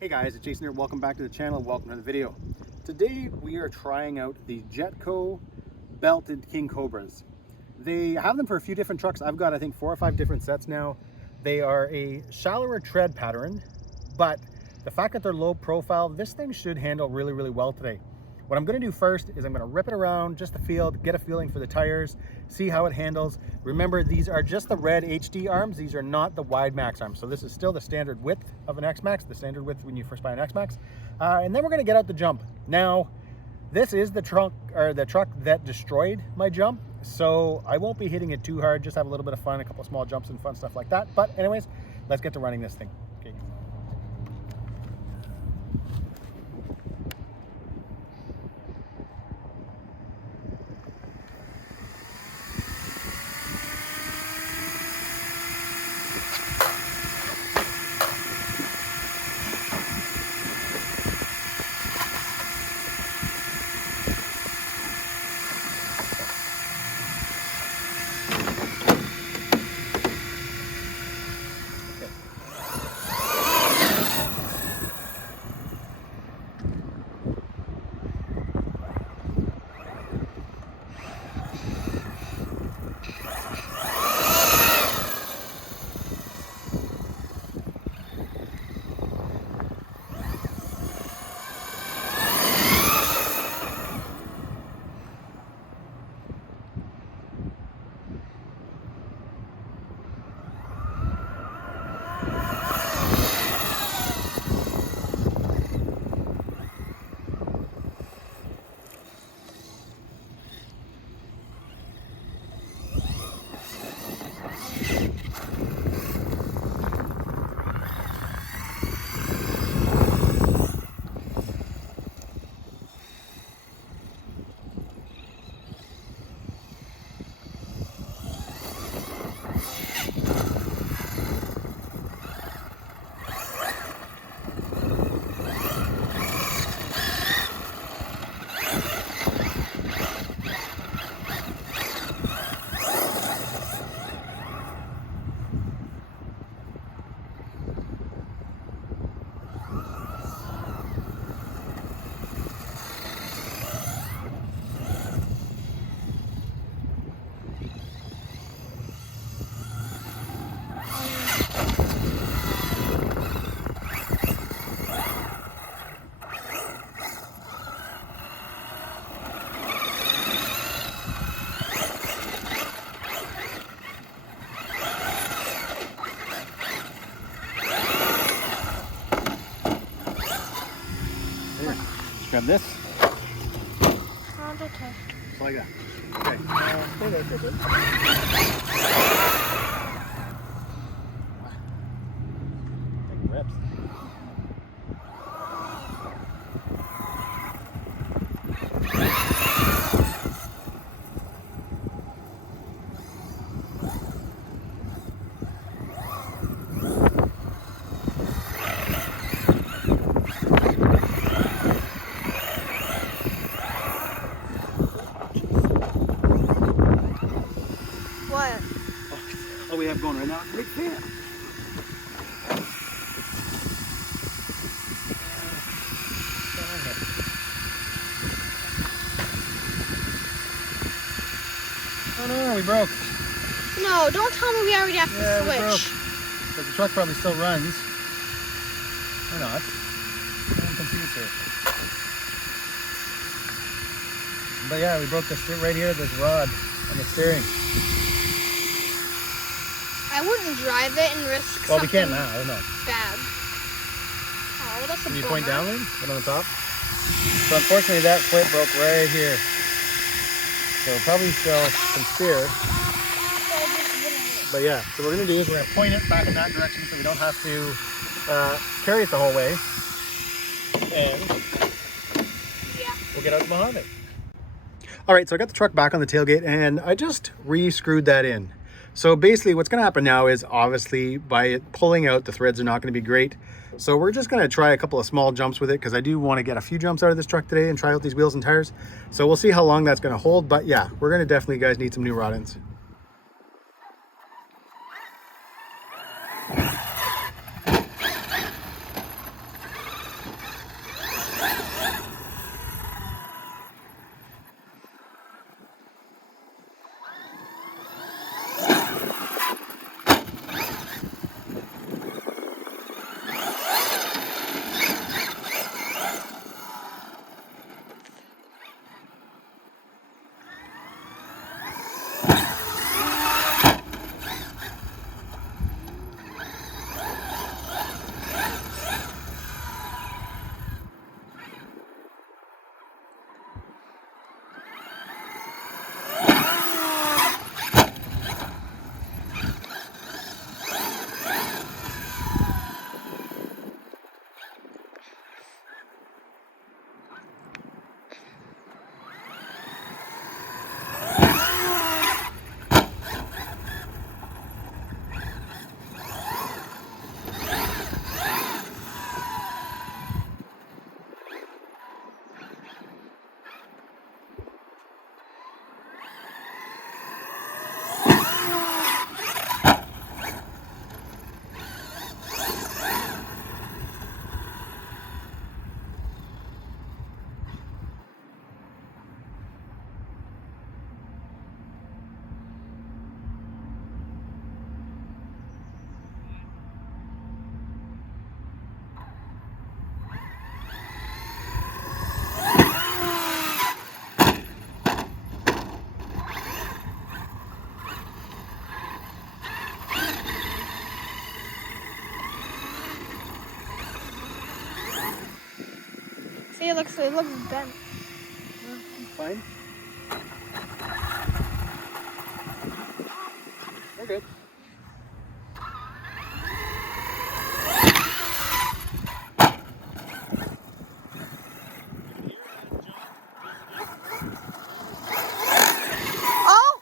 Hey guys, it's Jason here. Welcome back to the channel. Welcome to the video. Today we are trying out the Jetko belted King Cobras. They have them for a few different trucks. I've got I think 4 or 5 different sets now. They are a shallower tread pattern, but the fact that they're low profile, this thing should handle really well today. What I'm going to do first is I'm going to rip it around just the field, get a feeling for the tires, see how it handles. Remember, these are just the red HD arms. These are not the wide max arms. So this is still the standard width of an X-Maxx, the standard width when you first buy an X-Maxx. And then we're going to get out the jump. Now, this is the truck that destroyed my jump. So I won't be hitting it too hard, just have a little bit of fun, a couple of small jumps and fun stuff like that. But anyways, let's get to running this thing. Okay. Grab this. Oh, okay. Just like that. Okay. Stay there, stay there. Taking reps. What? All we have going right now is a big fan. Oh no, we broke. No, don't tell me we already have to We broke. switch. But the truck probably still runs. Or not. No one can see it there. But yeah, we broke this right here, this rod on the steering. I wouldn't drive it and risk Well, something we can't now, I don't know. bad. Oh, well, that's a Can you bummer. point downward? One on the top? So unfortunately that foot broke right here. So probably still some steer. But yeah, so what we're gonna do is we're gonna point it back in that direction so we don't have to carry it the whole way. And Yeah. we'll get out to Mojave. All right, so I got the truck back on the tailgate and I just re-screwed that in. So basically what's gonna happen now is obviously by it pulling out, the threads are not gonna be great. So we're just gonna try a couple of small jumps with it because I do wanna get a few jumps out of this truck today and try out these wheels and tires. So we'll see how long that's gonna hold, but yeah, we're gonna definitely, guys, need some new rod ends. See, it looks bent. Fine. We're good. Oh,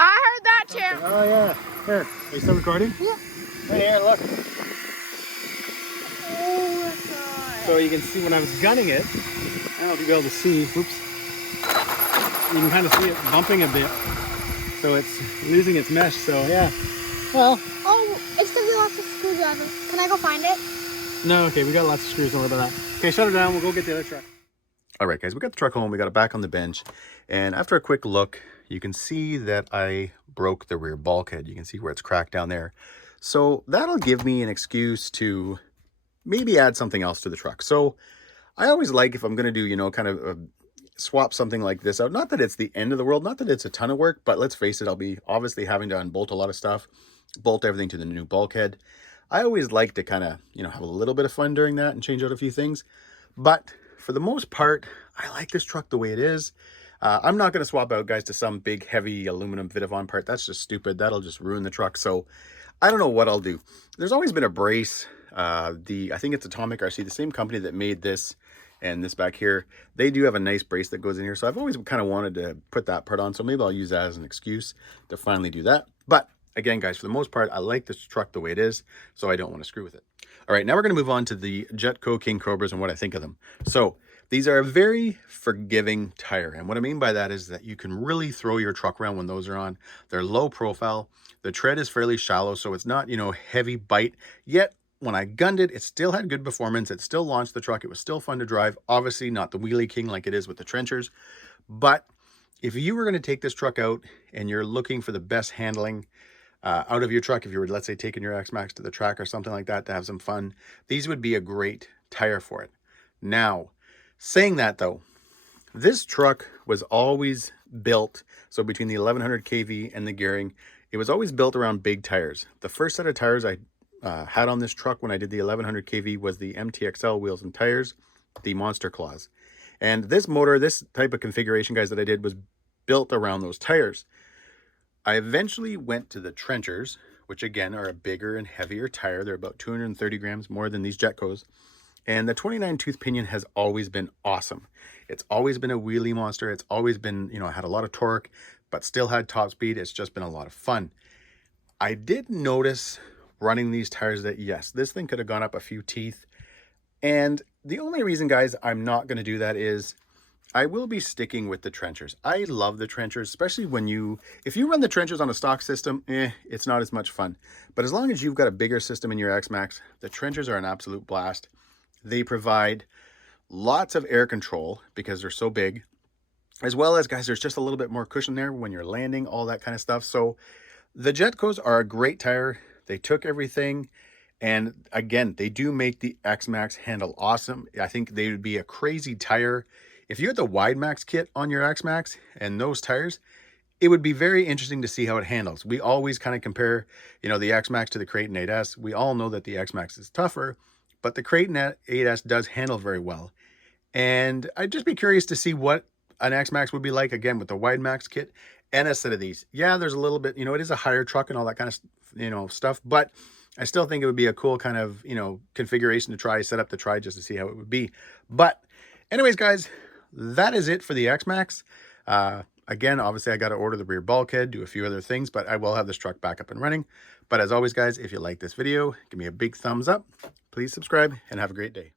I heard that chair. Oh yeah. Here, are you still recording? Yeah. Right here, look. Oh my God. So you can see when I was gunning it, I don't know if you'll be able to see, whoops. You can kind of see it bumping a bit. So it's losing its mesh, so yeah. Well. Oh, it's because we lost a screwdriver. Can I go find it? No, okay, we got lots of screws, don't worry about that. Okay, shut it down, we'll go get the other truck. All right, guys, we got the truck home, we got it back on the bench. And after a quick look, you can see that I broke the rear bulkhead. You can see where it's cracked down there. So that'll give me an excuse to maybe add something else to the truck. So I always like, if I'm going to do, you know, kind of swap something like this out. Not that it's the end of the world, not that it's a ton of work, but let's face it, I'll be obviously having to unbolt a lot of stuff, bolt everything to the new bulkhead. I always like to kind of, you know, have a little bit of fun during that and change out a few things. But for the most part, I like this truck the way it is. I'm not going to swap out, guys, to some big, heavy aluminum Vitavon part. That's just stupid. That'll just ruin the truck. So I don't know what I'll do. There's always been a brace. I think it's Atomic RC, the same company that made this and this back here. They do have a nice brace that goes in here. So I've always kind of wanted to put that part on. So maybe I'll use that as an excuse to finally do that. But again, guys, for the most part, I like this truck the way it is. So I don't want to screw with it. All right, now we're going to move on to the Jetko King Cobras and what I think of them. So these are a very forgiving tire. And what I mean by that is that you can really throw your truck around when those are on. They're low profile. The tread is fairly shallow, so it's not, you know, heavy bite. Yet, when I gunned it, it still had good performance. It still launched the truck. It was still fun to drive. Obviously, not the wheelie king like it is with the trenchers. But if you were going to take this truck out and you're looking for the best handling out of your truck, if you were, let's say, taking your X-Maxx to the track or something like that to have some fun, these would be a great tire for it. Now, saying that though, this truck was always built, so between the 1100 kV and the gearing, it was always built around big tires. The first set of tires I had on this truck when I did the 1100 kV was the MTXL wheels and tires, the Monster Claws. And this motor, this type of configuration, guys, that I did was built around those tires. I eventually went to the trenchers, which again are a bigger and heavier tire. They're about 230 grams more than these Jetkos. And the 29 tooth pinion has always been awesome. It's always been a wheelie monster. It's always been, you know, had a lot of torque, but still had top speed. It's just been a lot of fun. I did notice running these tires that, yes, this thing could have gone up a few teeth. And the only reason, guys, I'm not going to do that is I will be sticking with the trenchers. I love the trenchers, especially when if you run the trenchers on a stock system, it's not as much fun. But as long as you've got a bigger system in your X-Maxx, the trenchers are an absolute blast. They provide lots of air control because they're so big, as well as, guys, there's just a little bit more cushion there when you're landing, all that kind of stuff. So the Jetkos are a great tire. They took everything. And again, they do make the X-Maxx handle awesome. I think they would be a crazy tire. If you had the Wide Max kit on your X-Maxx and those tires, it would be very interesting to see how it handles. We always kind of compare, you know, the X-Maxx to the Kraton 8S. We all know that the X-Maxx is tougher, but the Kraton 8S does handle very well. And I'd just be curious to see what an X-Maxx would be like, again, with the Wide Max kit and a set of these. Yeah, there's a little bit, you know, it is a higher truck and all that kind of, you know, stuff, but I still think it would be a cool kind of, you know, configuration to try, set up to try just to see how it would be. But anyways, guys, that is it for the X-Maxx. Again, obviously, I got to order the rear bulkhead, do a few other things, but I will have this truck back up and running. But as always, guys, if you like this video, give me a big thumbs up. Please subscribe and have a great day.